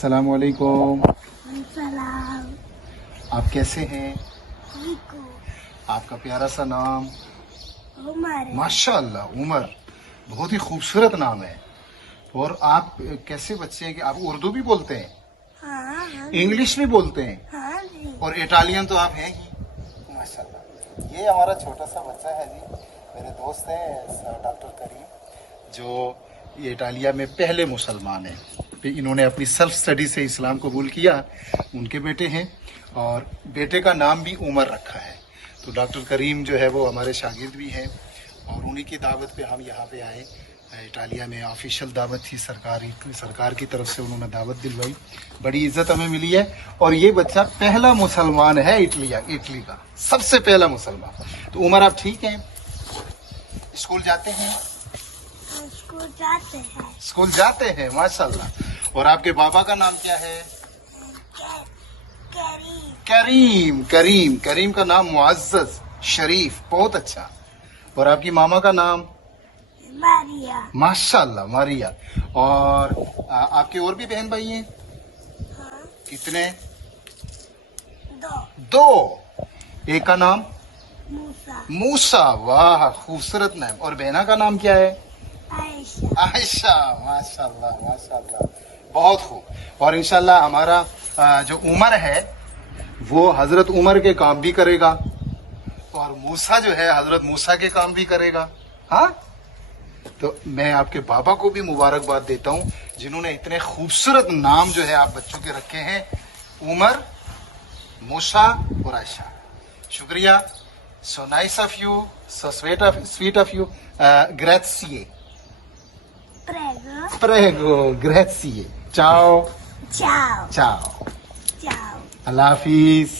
अस्सलाम वालेकुम। सलाम। आप कैसे हैं? ठीक हो? आपका प्यारा सा नाम? उमर है। माशाअल्लाह, उमर बहुत ही खूबसूरत नाम है। और आप कैसे बच्चे हैं कि आप उर्दू भी बोलते हैं, हाँ हाँ इंग्लिश भी बोलते हैं हाँ जी। और इटालियन तो आप हैं ही माशाल्लाह। ये हमारा छोटा सा बच्चा है जी, मेरे दोस्त हैं डॉक्टर करीम, जो ये इटालिया में पहले मुसलमान हैं। फिर इन्होंने अपनी सेल्फ स्टडी से इस्लाम कबूल किया, उनके बेटे हैं और बेटे का नाम भी उमर रखा है। तो डॉक्टर करीम जो है वो हमारे शागिर्द भी हैं और उन्हीं की दावत पे हम यहाँ पे आए। इटालिया में ऑफिशियल दावत थी, सरकार की तरफ से उन्होंने दावत दिलवाई, बड़ी इज्जत हमें मिली है। और ये बच्चा पहला मुसलमान है इटली का सबसे पहला मुसलमान। तो उमर आप ठीक हैं? स्कूल जाते हैं? स्कूल जाते हैं। स्कूल जाते हैं माशाल्लाह। और आपके बाबा का नाम क्या है? करीम। करीम का नाम मुअज़्ज़ज़, शरीफ, बहुत अच्छा। और आपकी मामा का नाम? मारिया। माशाल्लाह, मारिया। और आपके और भी बहन भाई हैं? हाँ। कितने? दो। एक का नाम? मूसा। मूसा, वाह खूबसूरत नाम। और बहना का नाम क्या है? आयशा। आयशा, माशाल्लाह माशाल्लाह, बहुत खूब। और इंशाल्लाह हमारा जो उमर है वो हजरत उमर के काम भी करेगा और मूसा जो है हजरत मूसा के काम भी करेगा। हाँ, तो मैं आपके बाबा को भी मुबारकबाद देता हूँ जिन्होंने इतने खूबसूरत नाम जो है आप बच्चों के रखे हैं, उमर, मूसा और आयशा। शुक्रिया। So nice of you, so sweet of you. ग्रेज़िए। प्रेगो। ग्रेज़िए। चाओ चाओ। चाओ। चाओ। अल्लाह हाफिज।